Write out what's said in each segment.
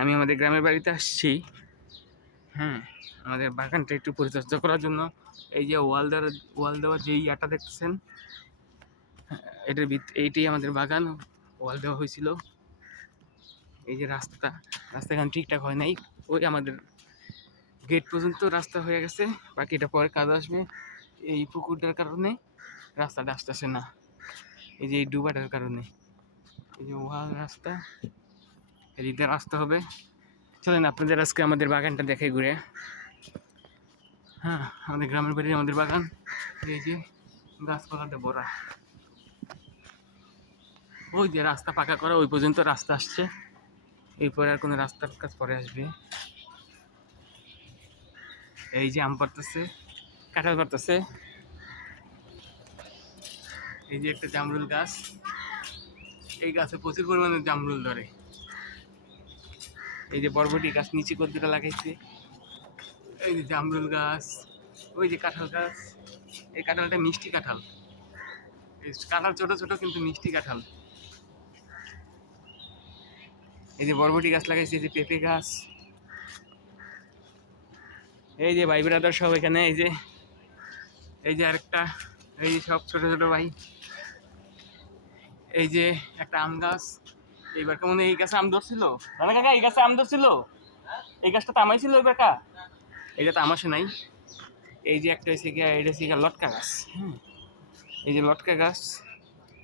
আমি আমাদের গ্রামের বাড়িতে আসছি। হ্যাঁ, আমাদের বাগানটা একটু পরিচর্যা করার জন্য। এই যে ওয়াল দেওয়া যে ইয়াটা দেখতেছেন, এইটাই আমাদের বাগান। ওয়াল দেওয়া হয়েছিল। এই যে রাস্তা এখন ঠিকঠাক হয় নাই। ওই আমাদের গেট পর্যন্ত রাস্তা হয়ে গেছে, বাকিটা পরে কাজ আসবে। এই পুকুরটার কারণে রাস্তাটা আসতেছে না, এই যে এই ডুবাটার কারণে। এই যে ওয়াল রাস্তা, এদিকে রাস্তা হবে। চলেন আপনাদের আজকে আমাদের বাগানটা দেখে ঘুরে। হ্যাঁ, আমাদের গ্রামের বাড়ি, আমাদের বাগান। এই যে গাছপালাতে ভরা। ওই যে রাস্তা পাকা করা, ওই পর্যন্ত রাস্তা আসছে। এরপরে আর কোনো রাস্তার কাজ পরে আসবে। এই যে আম পাড়তেছে, কাঁঠাল পাড়তেছে। এই যে একটা জামরুল গাছ, এই গাছে প্রচুর পরিমাণে জামরুল ধরে। এই যে বরবটি গাছ নিচে কদ্দুটা লাগাইছে। এই যে জামরুল গাছ, ওই যে কাঁঠাল গাছ। এই কাঁঠালটা মিষ্টি কাঁঠাল। এই কাঁঠাল ছোট ছোট কিন্তু মিষ্টি কাঁঠাল। এই যে বরবটি গাছ লাগাইছে, এই যে পেঁপে গাছ। এই যে ভাই ব্রাদার সব এখানে। এই যে আরেকটা, এই যে সব ছোট ছোট ভাই। এই যে একটা আম গাছ। এইবার কেমন এই গাছে আম ধরছিল মানে কাকা, এই গাছে আম ধরছিল। এই গাছটা তামাইছিল এবার কা, এটা তো আমাশে নাই। এই যে একটা হয়েছে গিয়া, এটা হচ্ছে গিয়া লটকা গাছ। হুম, এই যে লটকা গাছ।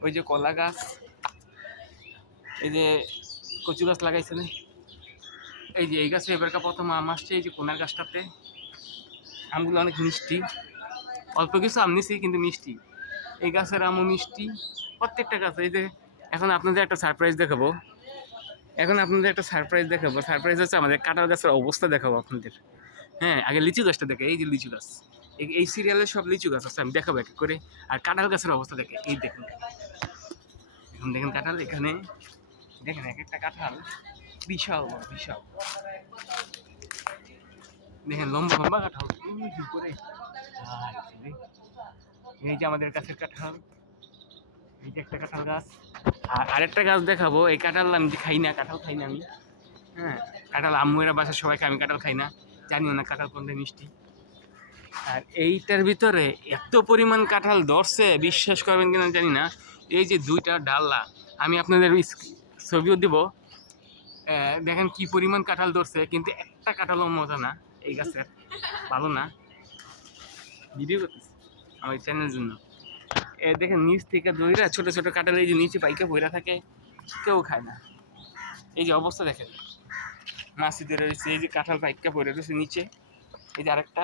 ওই যে কলা গাছ। এই যে কচু গাছ লাগাইছে না। এই যে এই গাছে এবারকার প্রথম আম আসছে। এই যে কোনার গাছটাতে আমগুলো অনেক মিষ্টি। অল্প কিছু আম নিছি কিন্তু মিষ্টি। এই গাছের আমও মিষ্টি, প্রত্যেকটা গাছ। এই যে এখন আপনাদের একটা সারপ্রাইজ দেখাবো। সারপ্রাইজ হচ্ছে আমাদের কাঁঠাল গাছের অবস্থা দেখাবো আপনাদের। হ্যাঁ, আগে লিচু গাছটা দেখে। এই যে লিচু গাছ, এই সিরিয়ালের সব লিচু গাছ আছে, আমি দেখাবো এক এক করে। আর কাঁঠাল গাছের অবস্থা দেখে, এই দেখুন। এখন দেখেন কাঁঠাল, এখানে দেখেন এক একটা কাঁঠাল বিশাল বড়, বিশাল। দেখেন লম্বা লম্বা কাঁঠাল। এই যে আমাদের গাছের কাঁঠাল। এই যে একটা কাঁঠাল গাছ। আর আরেকটা গাছ দেখাবো। এই কাঁঠাল আমি খাই না, কাঁঠাল খাই না আমি। হ্যাঁ, কাঁঠাল আম্মুরা বাসার সবাই খায়, আমি কাঁঠাল খাই না, জানিও না কাঁঠাল কোনটা মিষ্টি। আর এইটার ভিতরে এত পরিমাণ কাঁঠাল ধরছে, বিশ্বাস করবেন কিনা জানি না। এই যে দুইটা ডাল্লা, আমি আপনাদের ছবিও দিব। দেখেন কি পরিমাণ কাঁঠাল ধরছে, কিন্তু একটা কাঁঠালও মজা না এই গাছের, ভালো না। ভিডিও করতেছি আমার চ্যানেলের জন্য। দেখেন নিচ থেকে দইরা ছোট ছোট কাঁঠাল এই যে নিচে পাইকে বইরা থাকে, কেউ খায় না। এই যে অবস্থা দেখেন, মাছি ধরে রয়েছে। এই যে কাঁঠাল পাইকা পড়ে রয়েছে নিচে। এই যে আরেকটা,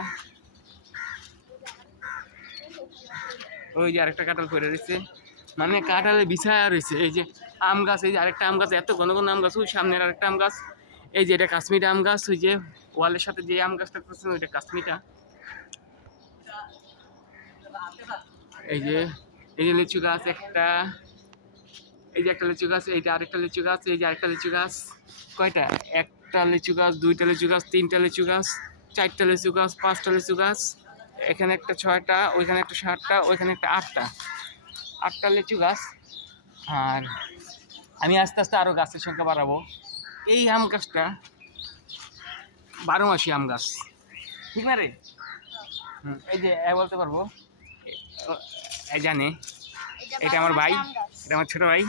ওই যে আরেকটা কাঁঠাল পড়ে রয়েছে, মানে কাঁঠালে বিছায়া রয়েছে। এই যে আম গাছ, এই যে আরেকটা আম গাছ, এত ঘন ঘন আম গাছ। ওই সামনের আরেকটা আম গাছ। এই যে এটা কাশ্মীরি আম গাছ। ওই যে ওয়ালের সাথে যে আম গাছটা করছে ওইটা কাশ্মীরটা। এই যে এই যে লিচু গাছ একটা, এই যে একটা লিচু গাছ, এই যে আরেকটা লিচু গাছ, এই যে আরেকটা লিচু গাছ। কয়টা? একটা লিচু গাছ, দুইটা লিচু গাছ, তিনটা লিচু গাছ, চারটা লিচু গাছ, পাঁচটা লিচু গাছ। এখানে একটা ছয়টা, ওইখানে একটা সাতটা, ওইখানে একটা আটটা, আটটা লিচু গাছ। আর আমি আস্তে আস্তে আরও গাছের সংখ্যা বাড়াবো। এই আম গাছটা 12 মাসি আম গাছ, ঠিক না রে? এই যে বলতে পারবো, জানে। এটা আমার ভাই, এটা আমার ছোট ভাই।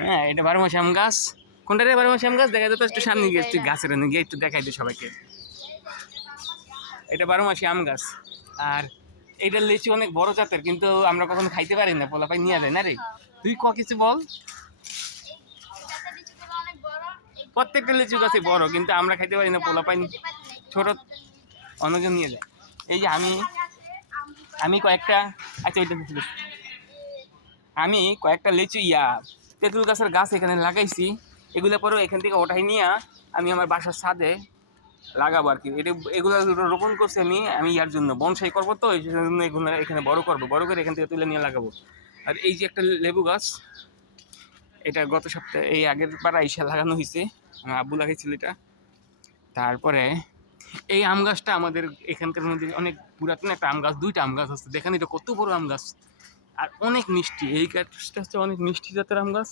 হ্যাঁ, এটা 12 মাসি আম গাছ। কোনটা রে 12 মাসি আম গাছ? দেখা যেত একটু সামনে গিয়ে, একটু গাছের গিয়ে একটু দেখাই দিই সবাইকে। এটা 12 মাসি আম গাছ। আর এইটা লিচু অনেক বড় জাতের, কিন্তু আমরা কখনো খাইতে পারি না, পোলাপাই নিয়ে যায় না রে। তুই কিছু বল। প্রত্যেকটা লিচু গাছে বড়, কিন্তু আমরা খাইতে পারি না, পোলাপাই ছোট অন্যজন নিয়ে যায়। এই যে আমি কয়েকটা, আচ্ছা ওইটা আমি কয়েকটা লিচু তেঁতুল গাছের গাছ এখানে লাগাইছি। এগুলো পরেও এখান থেকে ওঠাই নিয়ে আমি আমার বাসার ছাদে লাগাবো আর কি। এগুলো রোপণ করছি আমি ইয়ার জন্য বনসাই করবো, তো এই জন্য এগুলো এখানে বড় করবো, বড় করে এখান থেকে তুলে নিয়ে লাগাবো। আর এই যে একটা লেবু গাছ, এটা গত সপ্তাহে এই আগের বার আইসা লাগানো হয়েছে, আমার আব্বু লাগাইছিল এটা। তারপরে এই আম গাছটা আমাদের এখানকার মধ্যে অনেক পুরাতন একটা আম গাছ, দুইটা আম গাছ আছে। দেখেন এটা কত বড় আম গাছ, আর অনেক মিষ্টি। এই গাছটা হচ্ছে অনেক মিষ্টি জাতের আম গাছ।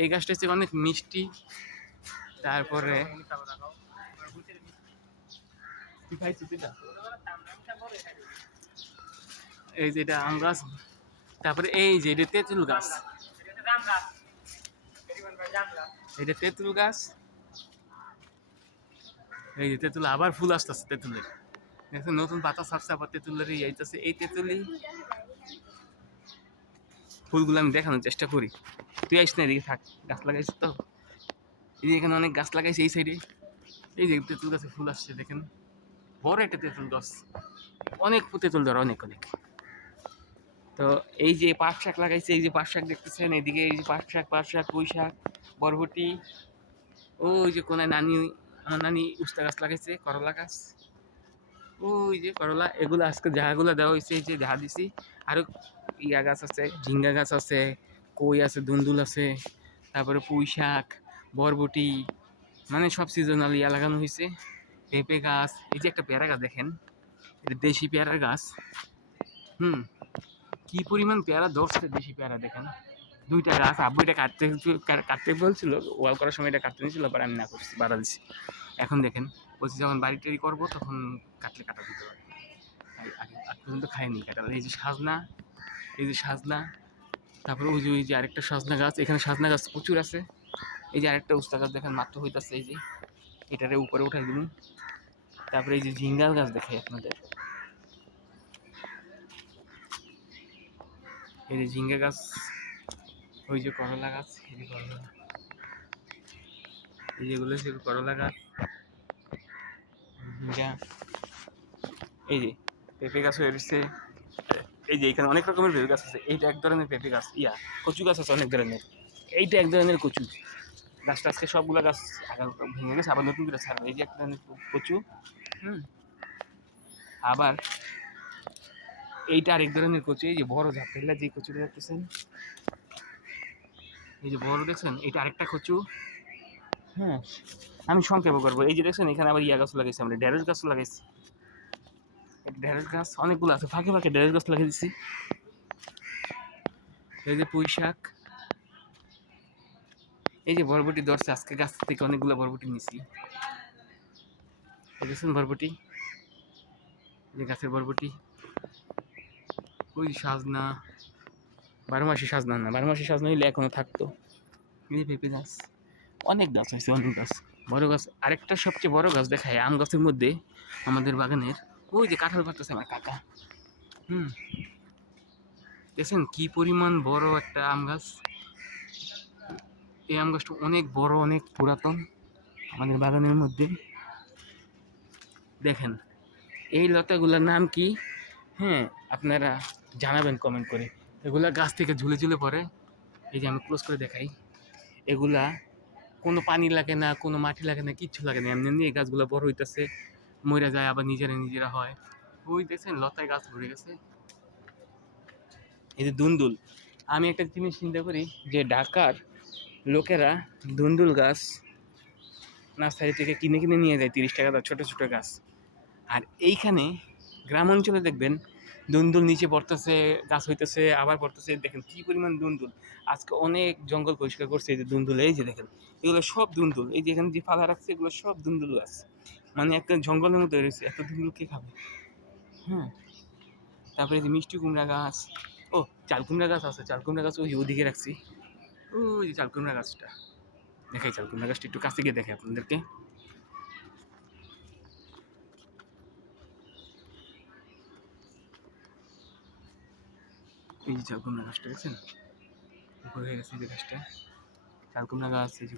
এই গাছটা হচ্ছে অনেক মিষ্টি। তারপরে এই যেটা আম গাছ, তারপরে এই যে এটা তেঁতুল গাছ, এটা তেঁতুল গাছ। এই যে তেঁতুল, আবার ফুল আসতেছে তেঁতুলের, দেখছেন নতুন পাতা ছাড়ছে, আবার তেঁতুলের আইতেছে। এই তেঁতুলি ফুলগুলো আমি দেখানোর চেষ্টা করি। তুই আইস না, এদিকে থাক, গাছ লাগাইছিস তো। এই যে এখানে অনেক গাছ লাগাইছে এই সাইডে। এই যে তেঁতুল গাছে ফুল আসছে দেখেন, বড় একটা তেঁতুল গাছ, অনেক তেঁতুল ধরে, অনেক অনেক। তো এই যে পাট শাক লাগাইছে, এই যে পাট শাক দেখতেছেন এদিকে, এই যে পাট শাক, পুঁই শাক, বরবটি। ওই যে কোনায় নানি, আমার নানি উস্তা গাছ লাগাইছে, করলা গাছ, ওই যে করলা। এগুলো আজকে যাহাগুলো দেওয়া হয়েছে, এই যে যাহা দিছি। আরো ইয়া গাছ আছে, ঝিঙ্গা গাছ আছে, কই আছে, দুন্দুল আছে, তারপরে পুঁই শাক, বরবটি, মানে সব সিজনাল ইয়া লাগানো হয়েছে। পেঁপে গাছ, এই যে একটা পেয়ারা গাছ দেখেন, এটা দেশি পেয়ারার গাছ। হুম, কি পরিমাণ পেয়ারা ধরছে, দেশি পেয়ারা দেখেন। দুইটা গাছ, আব্বু এটা কাটতে বলছিল, ওয়াল করার সময় এটা কাটতে নিয়েছিল, বাট আমি না করছি, বাড়া দিছি। এখন দেখেন, বলছি যখন বাড়ি টাড়ি করবো তখন কাটা দিতে পারবো। আগ পর্যন্ত খাইনি কাঁঠাল। এই যে সাজনা, এই যে সাজনা, তারপরে ওই যে আরেকটা সাজনা গাছ, এখানে সাজনা গাছ প্রচুর আছে। এই যে আরেকটা উস্তা গাছ দেখেন মাত্র হইতাছে, এই যে এটারে উপরে উঠাই দিন। তারপরে এই যে ঝিঙ্গাল গাছ দেখাই আপনাদের, এই যে ঝিঙ্গা গাছ, ওই যে করলা গাছ, এই যে করলা, এই যেগুলো হচ্ছে করলা গাছ, ঝিঙ্গা, এই যে পেঁপে গাছ হয়ে রয়েছে। এই যে এখানে অনেক রকমের পেঁপে গাছ আছে। এইটা এক ধরনের পেঁপে গাছ, কচু গাছ আছে অনেক ধরনের। এইটা এক ধরনের কচু গাছটা, আজকে সবগুলা গাছ ভেঙে গেছে, আবার নতুন করে ছাড়বে। এই যে এক ধরনের কচু। হুম, আবার এইটা আরেক ধরনের কচু, এই যে বড় ঝাপেলা যে কচুটা দেখতেছেন, এই যে বড় দেখছেন, এটা আরেকটা কচু। হ্যাঁ, আমি সংক্ষেপ করবো। এই যে দেখছেন এখানে আবার গাছ লাগাইছি আমরা, ঢেঁড়স গাছ লাগাইছি। ঢেঁড়স গাছ অনেকগুলো আছে, ফাঁকে ফাঁকে ঢেঁড়স গাছ লাগিয়ে দিচ্ছি। এই যে পুঁই শাক, এই যে বরবটি ধরছে, আজকে গাছ থেকে অনেকগুলো বরবটি নিছি। দেখছেন বরবটি, যে গাছের বরবটি। ওই সাজনা, 12 মাসি সাজনা না, 12 মাসি সাজনা হইলে এখনো থাকতো। এই যে পেঁপে গাছ, অনেক গাছ হয়েছে, অনেক গাছ, বড় গাছ। আরেকটা সবচেয়ে বড় গাছ দেখায় আম গাছের মধ্যে আমাদের বাগানের, ওই যে কাঁঠাল পাড়তেছে আমার কাকা। হুম, দেখছেন কি পরিমাণ বড় একটা আম গাছ। এই আম গাছটা অনেক বড়, অনেক পুরাতন আমাদের বাগানের মধ্যে। দেখেন এই লতাগুলোর নাম কি, হ্যাঁ আপনারা জানাবেন কমেন্ট করে। এগুলা গাছ থেকে ঝুলে ঝুলে পড়ে। এই যে আমি ক্লোজ করে দেখাই, এগুলা কোনো পানি লাগে না, কোনো মাটি লাগে না, কিচ্ছু লাগে না, এমনি এমনি এই গাছগুলো বড় হইতেছে, মরে যায়, আবার নিজেরা হয়। ওই দেখছেন লতায় গাছ ভরে গেছে। এই যে দুন্দুল, আমি একটা জিনিস চিন্তা করি যে ঢাকার লোকেরা দুন্দুল গাছ নার্সারি থেকে কিনে কিনে নিয়ে যায় 30 টাকা দাম, ছোটো ছোটো গাছ। আর এইখানে গ্রাম অঞ্চলে দেখবেন দুন্দুল নিচে পড়তেছে, গাছ হইতেছে, আবার পড়তেছে। দেখেন কি পরিমাণ দুন্দুল। আজকে অনেক জঙ্গল পরিষ্কার করছে, এই যে দুন্দুল, এই যে দেখেন এগুলো সব দুন্দুল। এই যে এখানে যে ফালা রাখছে এগুলো সব দুন্দুল গাছ, মানে একটা জঙ্গলের মধ্যে রয়েছে। এত দুন্দুল কে খাবে? হ্যাঁ, তারপরে যে মিষ্টি কুমড়া গাছ, ও চাল কুমড়া গাছ আছে, চাল কুমড়া গাছ ওই ওদিকে রাখছি। ওই যে চাল কুমড়া গাছটা দেখাই, চাল কুমড়া গাছটা একটু কাছে গিয়ে দেখে আপনাদেরকে। এই যে চাল কুমড়া গাছটা দেখছেন, উপরে হয়ে গেছে যে গাছটা, চাল কুমড়া গাছ, এই যে